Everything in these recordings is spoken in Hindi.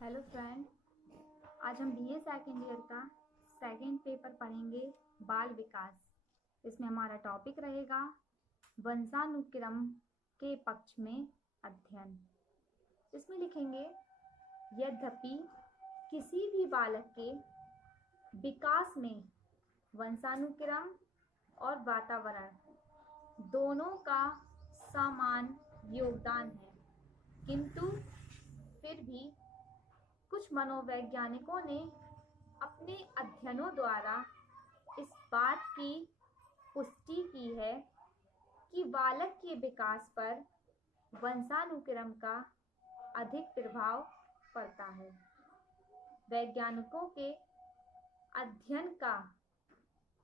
हेलो फ्रेंड, आज हम बीए सेकेंड ईयर का सेकेंड पेपर पढ़ेंगे बाल विकास। इसमें हमारा टॉपिक रहेगा वंशानुक्रम के पक्ष में अध्ययन। इसमें लिखेंगे, यद्यपि किसी भी बालक के विकास में वंशानुक्रम और वातावरण दोनों का समान योगदान है, किंतु फिर भी कुछ मनोवैज्ञानिकों ने अपने अध्ययनों द्वारा इस बात की पुष्टि की है कि बालक के विकास पर वंशानुक्रम का अधिक प्रभाव पड़ता है। वैज्ञानिकों के अध्ययन का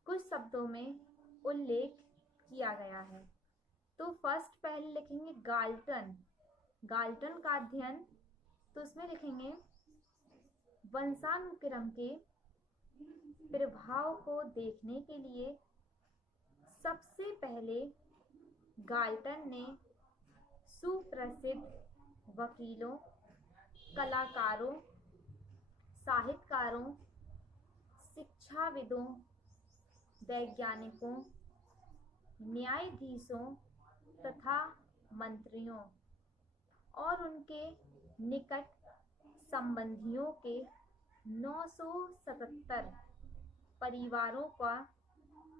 कुछ शब्दों में उल्लेख किया गया है। तो फर्स्ट पहले लिखेंगे गाल्टन का अध्ययन। तो उसमें लिखेंगे, वंशानुक्रम के प्रभाव को देखने के लिए सबसे पहले गाल्टन ने सुप्रसिद्ध वकीलों, कलाकारों, साहित्यकारों, शिक्षाविदों, वैज्ञानिकों, न्यायाधीशों तथा मंत्रियों और उनके निकट संबंधियों के 977 परिवारों का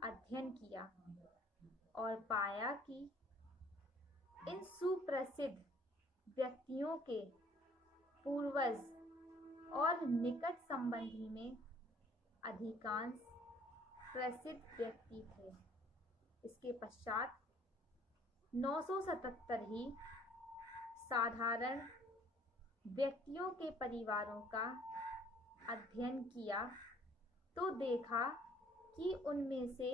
अध्ययन किया और पाया कि इन सुप्रसिद्ध व्यक्तियों के पूर्वज और निकट संबंधी में अधिकांश प्रसिद्ध व्यक्ति थे। इसके पश्चात 977 ही साधारण व्यक्तियों के परिवारों का अध्ययन किया तो देखा कि उनमें से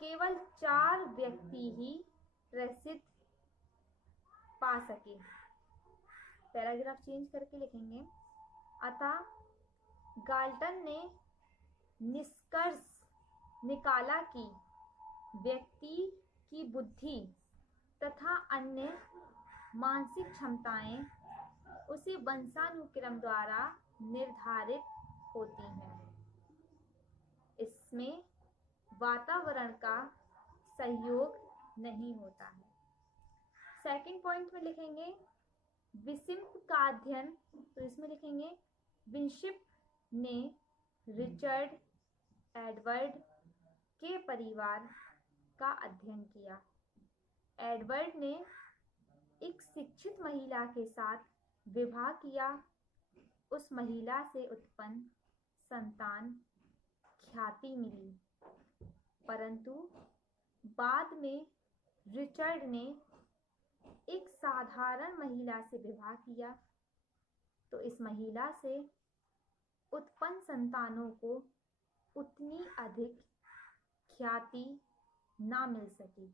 केवल 4 व्यक्ति ही प्रसिद्ध पा सके। पैराग्राफ चेंज करके लिखेंगे, अतः गाल्टन ने निष्कर्ष निकाला कि व्यक्ति की बुद्धि तथा अन्य मानसिक क्षमताएं उसे वंशानुक्रम द्वारा निर्धारित होती हैं। इसमें वातावरण का सहयोग नहीं होता है। सेकंड पॉइंट में लिखेंगे विशिम्प का अध्ययन। तो इसमें लिखेंगे, विशिम्प ने रिचर्ड एडवर्ड के परिवार का अध्ययन किया। एडवर्ड ने एक शिक्षित महिला के साथ विवाह किया। उस महिला से उत्पन्न संतान ख्याति मिली, परंतु बाद में रिचर्ड ने एक साधारण महिला से विवाह किया तो इस महिला से उत्पन्न संतानों को उतनी अधिक ख्याति ना मिल सकी।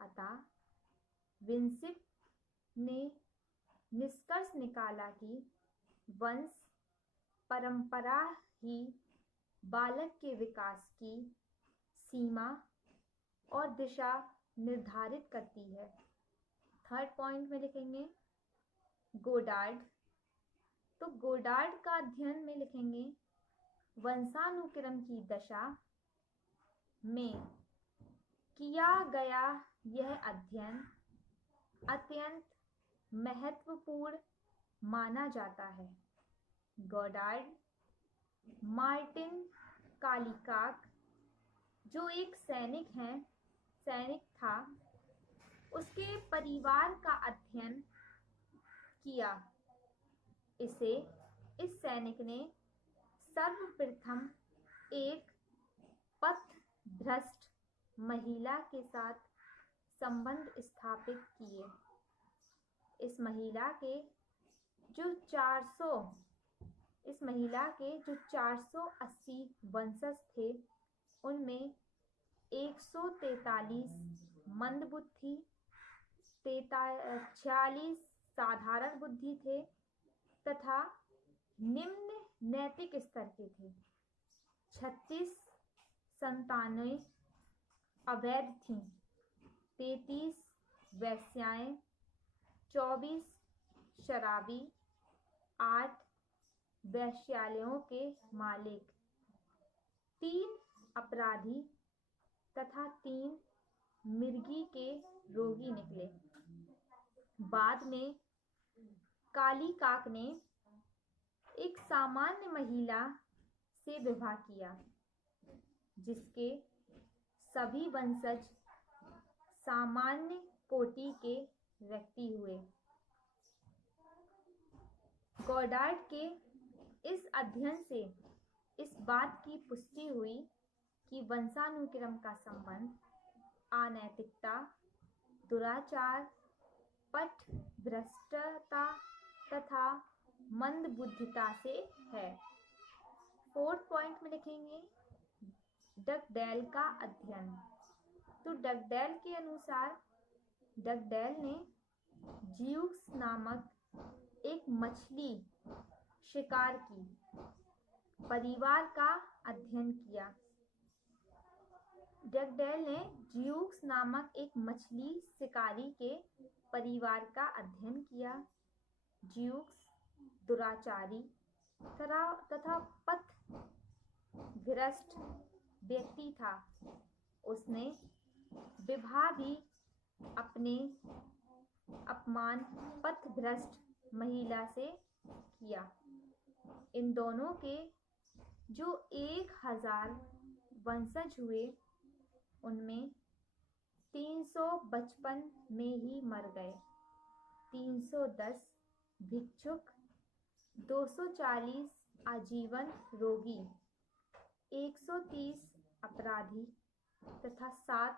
अतः विशिम्प ने निष्कर्ष निकाला कि वंश परंपरा ही बालक के विकास की सीमा और दिशा निर्धारित करती है। थर्ड पॉइंट में लिखेंगे गोडार्ड। तो गोडार्ड का अध्ययन में लिखेंगे, वंशानुक्रम की दशा में किया गया यह अध्ययन अत्यंत महत्वपूर्ण माना जाता है। गोडार्ड मार्टिन कालिकाक, जो एक सैनिक था, उसके परिवार का अध्ययन किया। इस सैनिक ने सर्वप्रथम एक पथभ्रष्ट महिला के साथ संबंध स्थापित किए। इस महिला के जो 480 वंशज थे, उनमें 143 मंदबुद्धि, 46 साधारण बुद्धि थे तथा निम्न नैतिक स्तर के थे। 36 संतानें अवैध थीं, 33 वेश्याएं, 24 शराबी, 8 वेश्यालयों के मालिक, 3 अपराधी तथा 3 मिर्गी के रोगी निकले। बाद में काली काक ने एक सामान्य महिला से विवाह किया, जिसके सभी वंशज सामान्य कोटि के व्यक्ति हुए। गॉडार्ड के इस अध्ययन से इस बात की पुष्टि हुई कि वंशानुक्रम का संबंध अनैतिकता, दुराचार, पथभ्रष्टता तथा मंदबुद्धिता से है। 4th पॉइंट में लिखेंगे डगडेल का अध्ययन। तो डगडेल के अनुसार डगडेल ने जियूक्स नामक एक मछली शिकार की परिवार का अध्ययन किया। डगडेल ने जियूक्स नामक एक मछली शिकारी के परिवार का अध्ययन किया। जियूक्स दुराचारी तथा पथभ्रष्ट व्यक्ति था। उसने विवाह भी अपने अपमान पथभ्रष्ट महिला से किया। इन दोनों के जो 1000 वंशज हुए, उनमें 355 में ही मर गए, 310 भिक्षुक, 240 आजीवन रोगी, 130 अपराधी तथा 7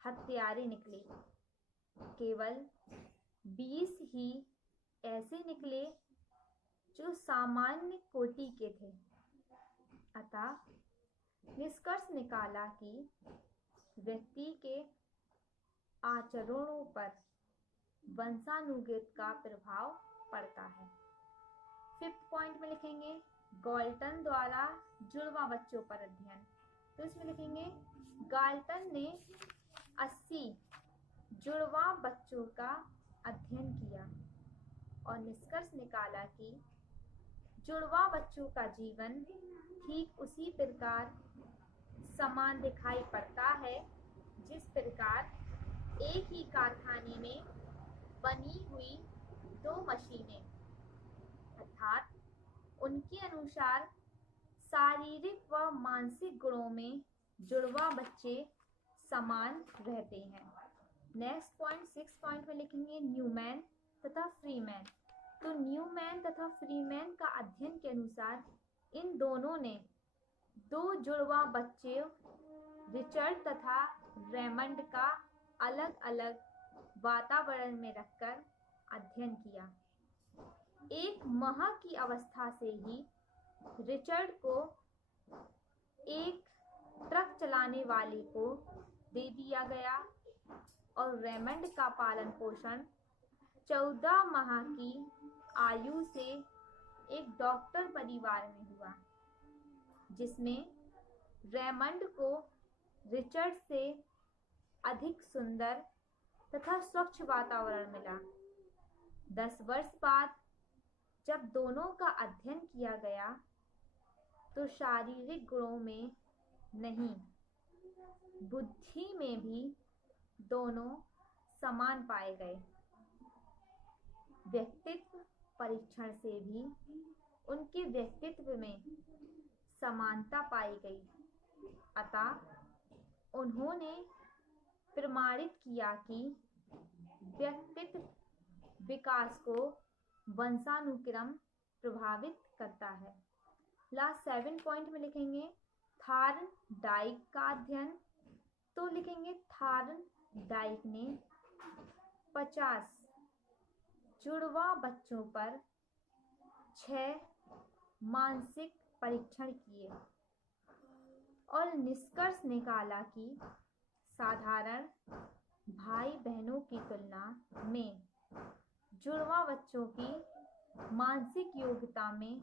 हत्यारे निकले। केवल 20 ही ऐसे निकले जो सामान्य कोटि के थे। अतः निष्कर्ष निकाला कि व्यक्ति के आचरणों पर वंशानुगत का प्रभाव पड़ता है। 5th पॉइंट में लिखेंगे गाल्टन द्वारा जुड़वा बच्चों पर अध्ययन। तो इसमें लिखेंगे गाल्टन ने 80 जुड़वा बच्चों का अध्ययन किया और निष्कर्ष निकाला कि जुड़वा बच्चों का जीवन ठीक उसी प्रकार समान दिखाई पड़ता है जिस प्रकार एक ही कारखाने में बनी हुई 2 मशीनें, अर्थात उनके अनुसार शारीरिक व मानसिक गुणों में जुड़वा बच्चे समान रहते हैं। नेक्स्ट पॉइंट 6 पॉइंट में लिखेंगे न्यूमैन तथा फ्रीमैन। तो न्यूमैन तथा फ्रीमैन का अध्ययन के अनुसार इन दोनों ने 2 जुड़वा बच्चे रिचर्ड तथा रेमंड का अलग अलग वातावरण में रखकर अध्ययन किया। 1 माह की अवस्था से ही रिचर्ड को एक ट्रक चलाने वाले को दे दिया गया और रेमंड का पालन पोषण 14 माह की आयु से एक डॉक्टर परिवार में हुआ, जिसमें रेमंड को रिचर्ड से अधिक सुंदर तथा स्वच्छ वातावरण मिला। 10 वर्ष बाद जब दोनों का अध्ययन किया गया तो शारीरिक गुणों में नहीं, बुद्धि में भी दोनों समान पाए गए। व्यक्तित्व परीक्षण से भी उनके व्यक्तित्व में समानता पाई गई। अतः उन्होंने प्रमाणित किया कि व्यक्तित्व विकास को वंशानुक्रम प्रभावित करता है। लास्ट 7 पॉइंट में लिखेंगे थार्नडाइक का अध्ययन। तो लिखेंगे थार्नडाइक ने 50 जुड़वा बच्चों पर 6 मानसिक परीक्षण किए और निष्कर्ष निकाला कि साधारण भाई बहनों की तुलना में जुड़वा बच्चों की मानसिक योग्यता में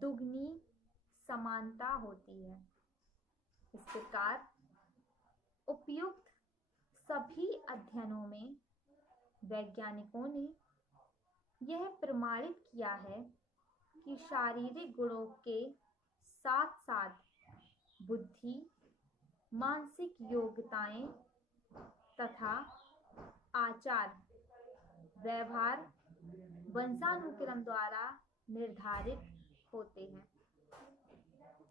दुगनी समानता होती है। इस प्रकार उपयुक्त सभी अध्ययनों में वैज्ञानिकों ने यह प्रमाणित किया है कि शारीरिक गुणों के साथ साथ बुद्धि, मानसिक योग्यताएं तथा आचार व्यवहार वंशानुक्रम द्वारा निर्धारित होते हैं।